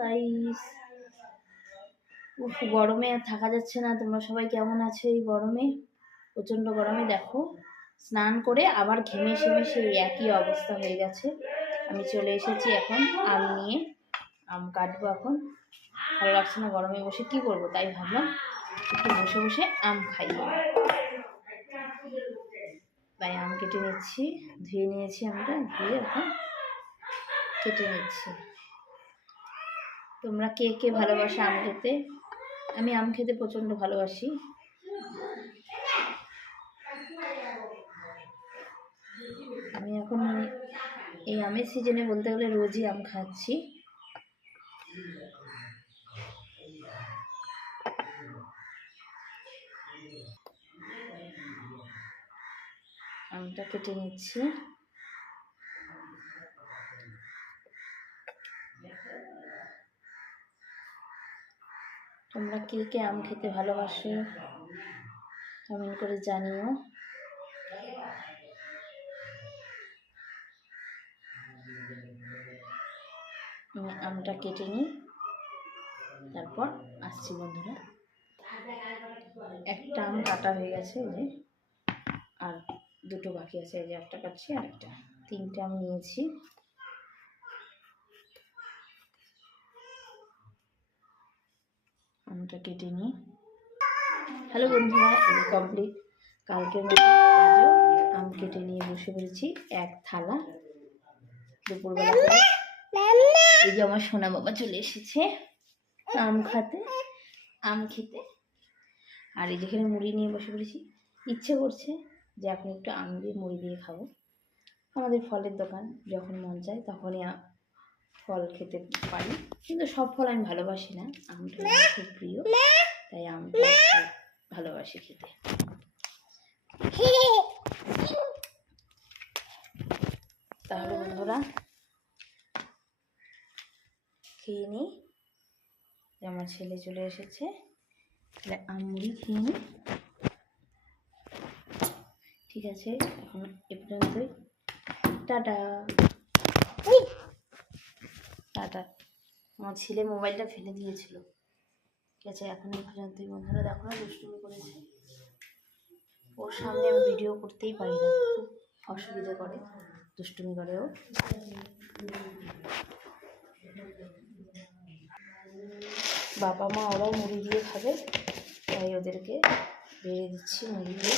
Guys, গরমে আর থাকা যাচ্ছে না। তোমরা সবাই কেমন আছো এই গরমে? প্রচন্ড গরমে দেখো, স্নান করে আবার ঘেমে সেমে সেই একই অবস্থা হয়ে গেছে। আমি চলে এসেছি এখন আম নিয়ে, আম কাটবো এখন। ভালো লাগছে না গরমে বসে, কি করবো, তাই ভাবলাম একটু বসে বসে আম খাই। তাই আম কেটে নিচ্ছি, ধুয়ে নিয়েছি আমটা, ধুয়ে এখন কেটে নিচ্ছি। তোমরা কে কে ভালোবাসো আম খেতে? আমি আম খেতে প্রচন্ড ভালোবাসি। আমি এখন এই আমের সিজনে বলতে গেলে রোজই আম খাচ্ছি। আমটা কেটে নিচ্ছি। তোমরা কে কে আম খেতে ভালোবাসো কমেন্ট করে জানিও। আমি আমটা কেটে নিই, তারপর আসছি বন্ধুরা। একটা আম কাটা হয়ে গেছে, এই যে, আর দুটো বাকি আছে। এই যে একটা কাটছি, আর একটা, তিনটে আম নিয়েছি। আমটা কেটে নিই। হ্যালো বন্ধুরা, এই কমপ্লিট। কালকের মতো আজও আম কেটে নিয়ে বসে পড়েছি এক থালা দুপুরবেলা করে। এই যে আমার সোনা বাবা চলে এসেছে আম খেতে। আর এই যেখানে মুড়ি নিয়ে বসে পড়েছি। ইচ্ছে করছে যে এখন একটু আম দিয়ে মুড়ি দিয়ে খাবো। আমাদের ফলের দোকান, যখন মন চায় তখনই ফল খেতে পারি, কিন্তু সব ফল আমি ভালোবাসি না। আমটা আমার খুব প্রিয়, তাই আমটা ভালোবাসি খেতে। তাহলে বন্ধুরা খেয়ে নিই। আমার ছেলে চলে এসেছে, তাহলে আম মুড়ি খেয়ে নিই। ঠিক আছে, এখন এ পর্যন্তই। Tata tata. আমার ছেলে মোবাইলটা ফেলে দিয়েছিল। ঠিক আছে, এখন এই পর্যন্তই বন্ধুরা। দেখো না, দুষ্টুমি করেছে। ওর সামনে আমি ভিডিও করতেই পারি না, খুব অসুবিধা করে, দুষ্টুমি করে ও। বাবা মা ওরাও মুড়ি দিয়ে খাবে, তাই ওদেরকে বেড়ে দিচ্ছি মুড়ি দিয়ে।